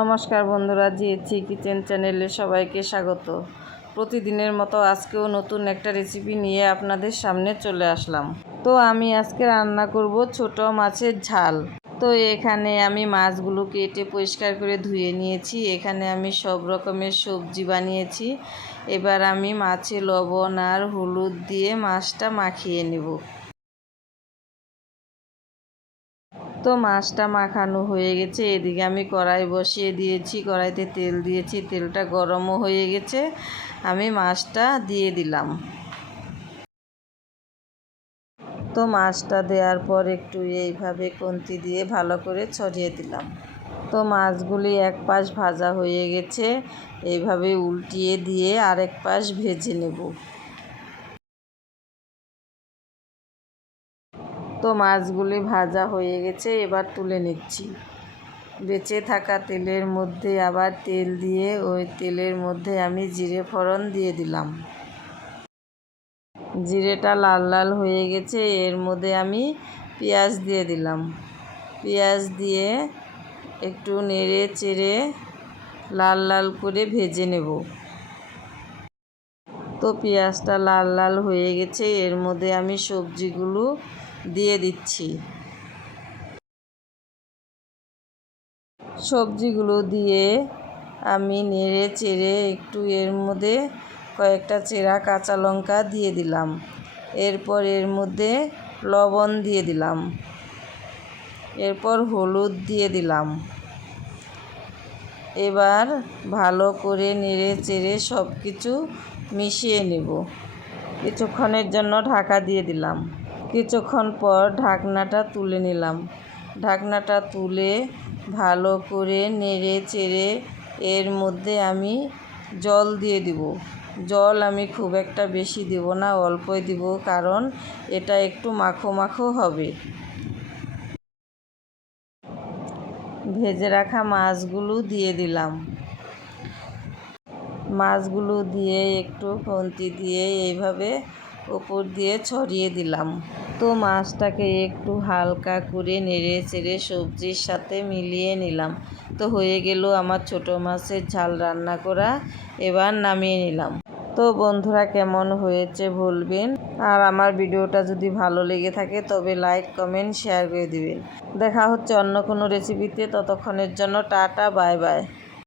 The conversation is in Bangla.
নমস্কার বন্ধুরা জিএচি কিচেন চ্যানেলে সবাইকে স্বাগত। প্রতিদিনের মতো আজকেও নতুন একটা রেসিপি নিয়ে আপনাদের সামনে চলে আসলাম। তো আমি আজকে রান্না করব ছোট মাছের ঝাল। তো এখানে আমি মাছগুলো কেটে পরিষ্কার করে ধুয়ে নিয়েছি। এখানে আমি সব রকমের সবজি বানিয়েছি। এবার আমি মাছে লবণ আর হলুদ দিয়ে মাছটা মাখিয়ে নেব। তো মাছটা মাখানো হয়ে গেছে। এদিকে আমি কড়াই বসিয়ে দিয়েছি, কড়াইতে তেল দিয়েছি, তেলটা গরমও হয়ে গেছে। আমি মাছটা দিয়ে দিলাম। তো মাছটা দেওয়ার পর একটু এইভাবে কন্তি দিয়ে ভালো করে ছড়িয়ে দিলাম। তো মাছগুলি এক পাশ ভাজা হয়ে গেছে। এইভাবে উল্টিয়ে দিয়ে আরেক পাশ ভেজে নেব। তো মাছগুলি ভাজা হয়ে গেছে, এবার তুলে নিচ্ছি। বেঁচে থাকা তেলের মধ্যে আবার তেল দিয়ে ওই তেলের মধ্যে আমি জিরে ফোড়ন দিয়ে দিলাম। জিরেটা লাল লাল হয়ে গেছে, এর মধ্যে আমি পেঁয়াজ দিয়ে দিলাম। পেঁয়াজ দিয়ে একটু নেড়ে চেড়ে লাল লাল করে ভেজে নেব। তো পেঁয়াজটা লাল লাল হয়ে গেছে, এর মধ্যে আমি সবজিগুলো দিয়ে দিচ্ছি। সবজিগুলো দিয়ে আমি নেড়ে চেড়ে একটু এর মধ্যে কয়েকটা চেরা কাঁচা লঙ্কা দিয়ে দিলাম। এরপর এর মধ্যে লবণ দিয়ে দিলাম। এরপর হলুদ দিয়ে দিলাম। এবার ভালো করে নেড়ে চেড়ে সব কিছু মিশিয়ে নেব। কিছুক্ষণের জন্য ঢাকা দিয়ে দিলাম। কিছুক্ষণ পর ঢাকনাটা তুলে নিলাম। ঢাকনাটা তুলে ভালো করে নেড়ে চেড়ে এর মধ্যে আমি জল দিয়ে দিব। জল আমি খুব একটা বেশি দেব না, অল্পই দিব কারণ এটা একটু মাখো মাখো হবে। ভেজে রাখা মাছগুলো দিয়ে দিলাম। মাছগুলো দিয়ে একটু খন্তি দিয়ে এইভাবে ওপর দিয়ে ছড়িয়ে দিলাম। তো মাছটাকে একটু হালকা করে নেড়ে চেড়ে সবজির সাথে মিলিয়ে নিলাম। তো হয়ে গেল আমার ছোট মাছের ঝাল রান্না করা। এবার নামিয়ে নিলাম। তো বন্ধুরা, কেমন হয়েছে বলবেন? আর আমার ভিডিওটা যদি ভালো লেগে থাকে, তবে লাইক, কমেন্ট, শেয়ার করে দিবেন। দেখা হচ্ছে অন্য কোনো রেসিপিতে ততক্ষণের জন্য টাটা, বাই বাই।